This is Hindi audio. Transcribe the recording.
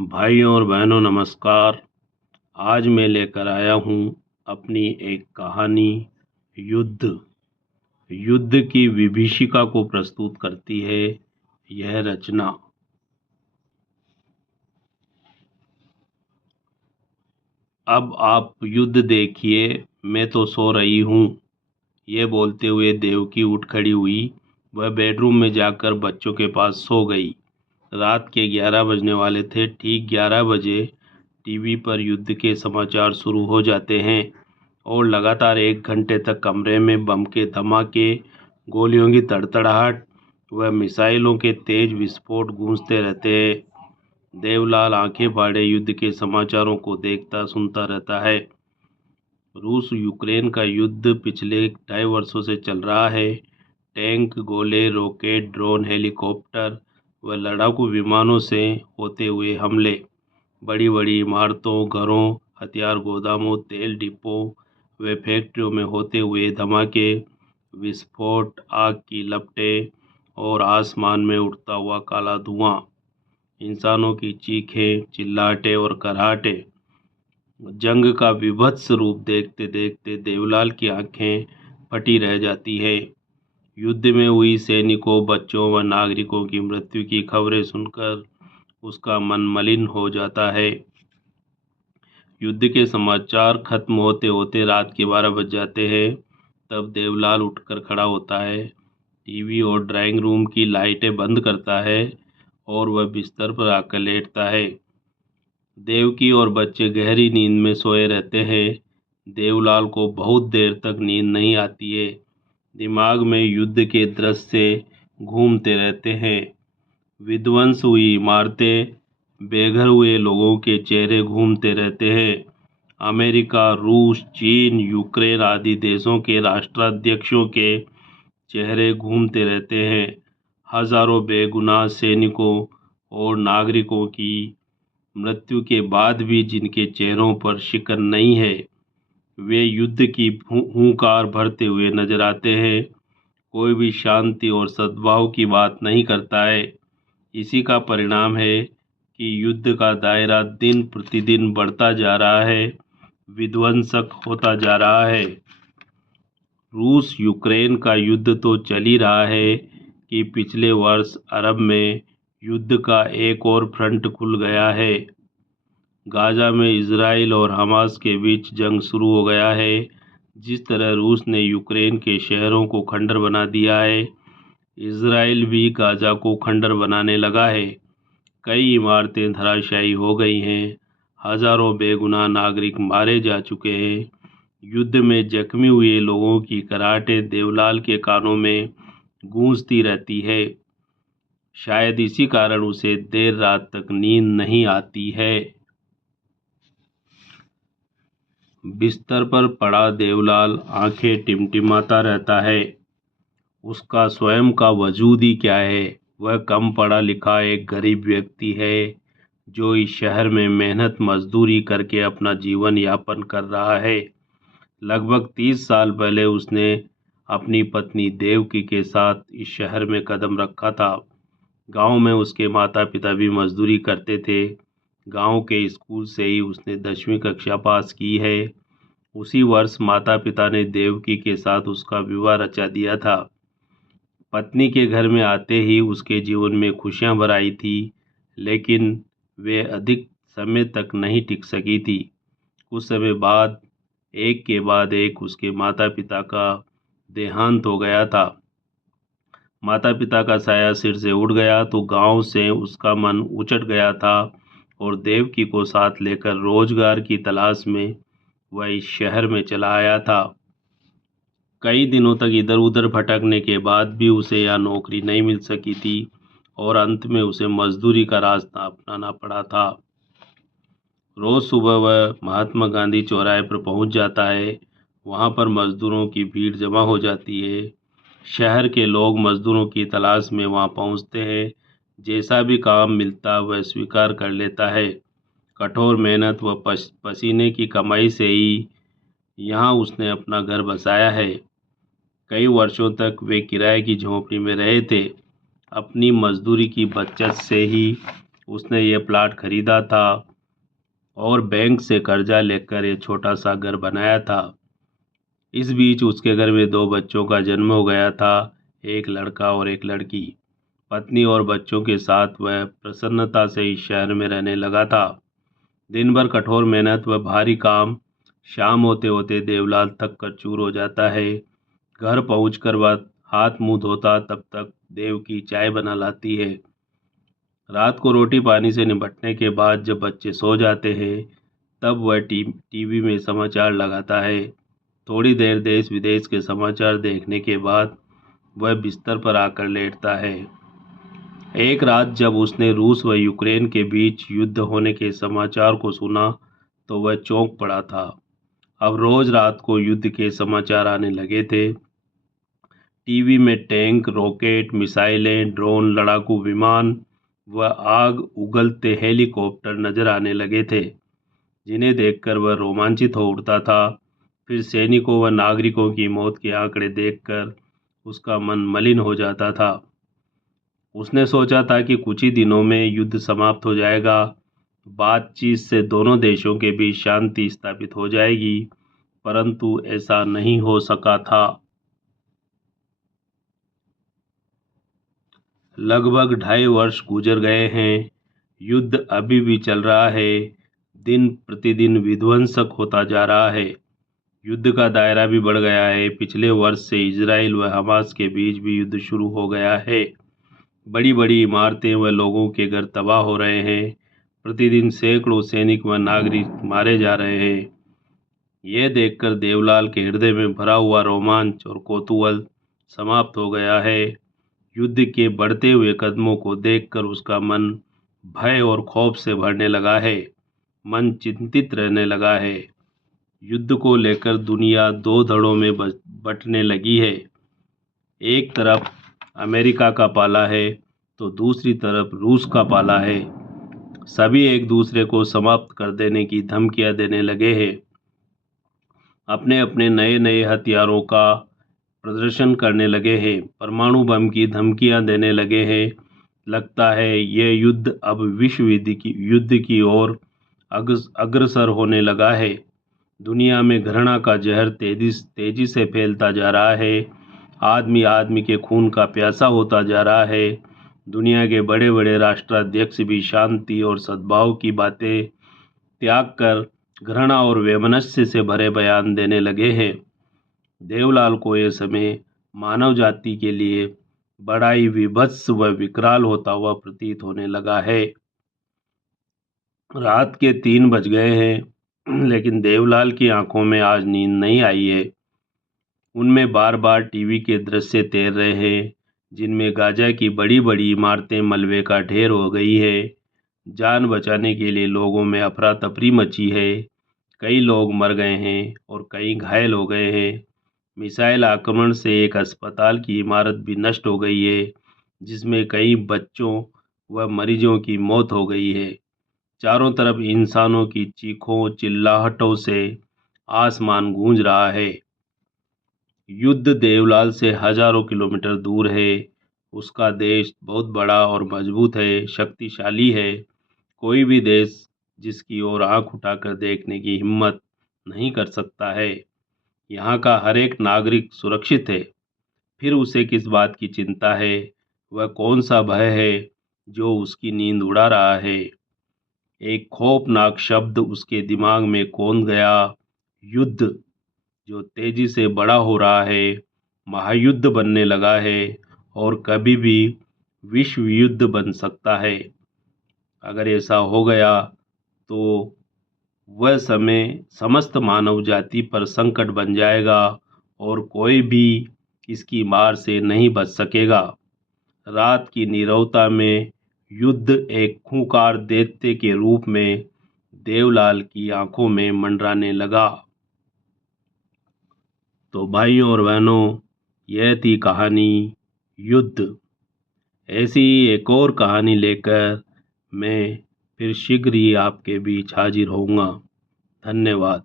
भाइयों और बहनों नमस्कार। आज मैं लेकर आया हूँ अपनी एक कहानी युद्ध। युद्ध की विभीषिका को प्रस्तुत करती है यह रचना। अब आप युद्ध देखिए, मैं तो सो रही हूँ। ये बोलते हुए देवकी उठ खड़ी हुई। वह बेडरूम में जाकर बच्चों के पास सो गई। रात के 11 बजने वाले थे। ठीक 11 बजे टीवी पर युद्ध के समाचार शुरू हो जाते हैं और लगातार 1 घंटे तक कमरे में बम के धमाके, गोलियों की तड़तड़ाहट व मिसाइलों के तेज विस्फोट गूंजते रहते हैं। देवलाल आंखें फाड़े युद्ध के समाचारों को देखता सुनता रहता है। रूस यूक्रेन का युद्ध पिछले 2.5 वर्षों से चल रहा है। टैंक, गोले, रॉकेट, ड्रोन, हेलीकॉप्टर व लड़ाकू विमानों से होते हुए हमले, बड़ी बड़ी इमारतों, घरों, हथियार गोदामों, तेल डिपों व फैक्ट्रियों में होते हुए धमाके, विस्फोट, आग की लपटें और आसमान में उड़ता हुआ काला धुआं, इंसानों की चीखें, चिल्लाहटें और कराहटे। जंग का विभत्स रूप देखते देखते देवलाल की आंखें फटी रह जाती है। युद्ध में हुई सैनिकों, बच्चों व नागरिकों की मृत्यु की खबरें सुनकर उसका मन मलिन हो जाता है। युद्ध के समाचार खत्म होते होते रात के 12 बज जाते हैं। तब देवलाल उठकर खड़ा होता है, टीवी और ड्राइंग रूम की लाइटें बंद करता है और वह बिस्तर पर आकर लेटता है। देवकी और बच्चे गहरी नींद में सोए रहते हैं। देवलाल को बहुत देर तक नींद नहीं आती है। दिमाग में युद्ध के दृश्य घूमते रहते हैं। विध्वंस हुई इमारतें, बेघर हुए लोगों के चेहरे घूमते रहते हैं। अमेरिका, रूस, चीन, यूक्रेन आदि देशों के राष्ट्राध्यक्षों के चेहरे घूमते रहते हैं। हजारों बेगुनाह सैनिकों और नागरिकों की मृत्यु के बाद भी जिनके चेहरों पर शिकन नहीं है, वे युद्ध की हुंकार भरते हुए नजर आते हैं। कोई भी शांति और सद्भाव की बात नहीं करता है। इसी का परिणाम है कि युद्ध का दायरा दिन प्रतिदिन बढ़ता जा रहा है, विध्वंसक होता जा रहा है। रूस यूक्रेन का युद्ध तो चल ही रहा है कि पिछले वर्ष अरब में युद्ध का एक और फ्रंट खुल गया है। गाजा में इजराइल और हमास के बीच जंग शुरू हो गया है। जिस तरह रूस ने यूक्रेन के शहरों को खंडर बना दिया है, इजराइल भी गाजा को खंडर बनाने लगा है। कई इमारतें धराशायी हो गई हैं। हजारों बेगुनाह नागरिक मारे जा चुके हैं। युद्ध में जख्मी हुए लोगों की कराहटें देवलाल के कानों में गूंजती रहती है। शायद इसी कारण उसे देर रात तक नींद नहीं आती है। बिस्तर पर पड़ा देवलाल आंखें टिमटिमाता रहता है। उसका स्वयं का वजूद ही क्या है। वह कम पढ़ा लिखा एक गरीब व्यक्ति है जो इस शहर में मेहनत मजदूरी करके अपना जीवन यापन कर रहा है। लगभग 30 साल पहले उसने अपनी पत्नी देवकी के साथ इस शहर में कदम रखा था। गांव में उसके माता पिता भी मजदूरी करते थे। गांव के स्कूल से ही उसने 10वीं कक्षा पास की है। उसी वर्ष माता पिता ने देवकी के साथ उसका विवाह रचा दिया था। पत्नी के घर में आते ही उसके जीवन में खुशियां भर आई थी, लेकिन वे अधिक समय तक नहीं टिक सकी थी। कुछ समय बाद एक के बाद एक उसके माता पिता का देहांत हो गया था। माता पिता का साया सिर से उड़ गया तो गांव से उसका मन उचट गया था और देवकी को साथ लेकर रोजगार की तलाश में वह इस शहर में चला आया था। कई दिनों तक इधर उधर भटकने के बाद भी उसे यह नौकरी नहीं मिल सकी थी और अंत में उसे मजदूरी का रास्ता अपनाना पड़ा था। रोज सुबह वह महात्मा गांधी चौराहे पर पहुंच जाता है। वहां पर मजदूरों की भीड़ जमा हो जाती है। शहर के लोग मजदूरों की तलाश में वहां पहुंचते हैं। जैसा भी काम मिलता वह स्वीकार कर लेता है। कठोर मेहनत व पसीने की कमाई से ही यहाँ उसने अपना घर बसाया है। कई वर्षों तक वे किराए की झोंपड़ी में रहे थे। अपनी मजदूरी की बचत से ही उसने ये प्लाट खरीदा था और बैंक से कर्जा लेकर ये छोटा सा घर बनाया था। इस बीच उसके घर में 2 बच्चों का जन्म हो गया था, एक लड़का और एक लड़की। पत्नी और बच्चों के साथ वह प्रसन्नता से इस शहर में रहने लगा था। दिन भर कठोर मेहनत व भारी काम, शाम होते होते देवलाल थक कर चूर हो जाता है। घर पहुंचकर वह हाथ मुंह धोता, तब तक देव की चाय बना लाती है। रात को रोटी पानी से निपटने के बाद जब बच्चे सो जाते हैं, तब वह टीवी में समाचार लगाता है। थोड़ी देर देश विदेश के समाचार देखने के बाद वह बिस्तर पर आकर लेटता है। एक रात जब उसने रूस व यूक्रेन के बीच युद्ध होने के समाचार को सुना तो वह चौंक पड़ा था। अब रोज रात को युद्ध के समाचार आने लगे थे। टीवी में टैंक, रॉकेट, मिसाइलें, ड्रोन, लड़ाकू विमान व आग उगलते हेलीकॉप्टर नजर आने लगे थे, जिन्हें देखकर वह रोमांचित हो उठता था। फिर सैनिकों व नागरिकों की मौत के आंकड़े देखकर उसका मन मलिन हो जाता था। उसने सोचा था कि कुछ ही दिनों में युद्ध समाप्त हो जाएगा, बातचीत से दोनों देशों के बीच शांति स्थापित हो जाएगी, परंतु ऐसा नहीं हो सका था। लगभग 2.5 वर्ष गुजर गए हैं। युद्ध अभी भी चल रहा है, दिन प्रतिदिन विध्वंसक होता जा रहा है। युद्ध का दायरा भी बढ़ गया है। पिछले वर्ष से इजराइल व हमास के बीच भी युद्ध शुरू हो गया है। बड़ी बड़ी इमारतें व लोगों के घर तबाह हो रहे हैं। प्रतिदिन सैकड़ों सैनिक व नागरिक मारे जा रहे हैं। यह देखकर देवलाल के हृदय में भरा हुआ रोमांच और कौतूहल समाप्त हो गया है। युद्ध के बढ़ते हुए कदमों को देखकर उसका मन भय और खौफ से भरने लगा है। मन चिंतित रहने लगा है। युद्ध को लेकर दुनिया 2 धड़ों में बंटने लगी है। एक तरफ अमेरिका का पाला है तो दूसरी तरफ रूस का पाला है। सभी एक दूसरे को समाप्त कर देने की धमकियां देने लगे हैं। अपने अपने नए नए हथियारों का प्रदर्शन करने लगे हैं। परमाणु बम की धमकियां देने लगे हैं। लगता है यह युद्ध अब विश्व युद्ध की ओर अग्रसर होने लगा है। दुनिया में घृणा का जहर तेजी से फैलता जा रहा है। आदमी आदमी के खून का प्यासा होता जा रहा है। दुनिया के बड़े बड़े राष्ट्राध्यक्ष भी शांति और सद्भाव की बातें त्याग कर घृणा और वैमनस्य से भरे बयान देने लगे हैं। देवलाल को यह समय मानव जाति के लिए बड़ा ही विभत्स व विकराल होता हुआ प्रतीत होने लगा है। रात के 3 बज गए हैं, लेकिन देवलाल की आंखों में आज नींद नहीं आई है। उनमें बार बार टीवी के दृश्य तैर रहे हैं, जिनमें गाजा की बड़ी बड़ी इमारतें मलबे का ढेर हो गई है। जान बचाने के लिए लोगों में अफरा तफरी मची है। कई लोग मर गए हैं और कई घायल हो गए हैं। मिसाइल आक्रमण से एक अस्पताल की इमारत भी नष्ट हो गई है, जिसमें कई बच्चों व मरीजों की मौत हो गई है। चारों तरफ इंसानों की चीखों चिल्लाहटों से आसमान गूंज रहा है। युद्ध देवलाल से हजारों किलोमीटर दूर है। उसका देश बहुत बड़ा और मजबूत है, शक्तिशाली है। कोई भी देश जिसकी ओर आंख उठाकर देखने की हिम्मत नहीं कर सकता है। यहाँ का हर एक नागरिक सुरक्षित है। फिर उसे किस बात की चिंता है? वह कौन सा भय है जो उसकी नींद उड़ा रहा है? एक खौफनाक शब्द उसके दिमाग में कौंध गया। युद्ध, जो तेजी से बड़ा हो रहा है, महायुद्ध बनने लगा है और कभी भी विश्व युद्ध बन सकता है। अगर ऐसा हो गया तो वह समय समस्त मानव जाति पर संकट बन जाएगा और कोई भी इसकी मार से नहीं बच सकेगा। रात की नीरवता में युद्ध एक खूंखार दैत्य के रूप में देवलाल की आंखों में मंडराने लगा। तो भाइयों और बहनों, यह थी कहानी युद्ध। ऐसी ही एक और कहानी लेकर मैं फिर शीघ्र ही आपके बीच हाजिर होऊंगा। धन्यवाद।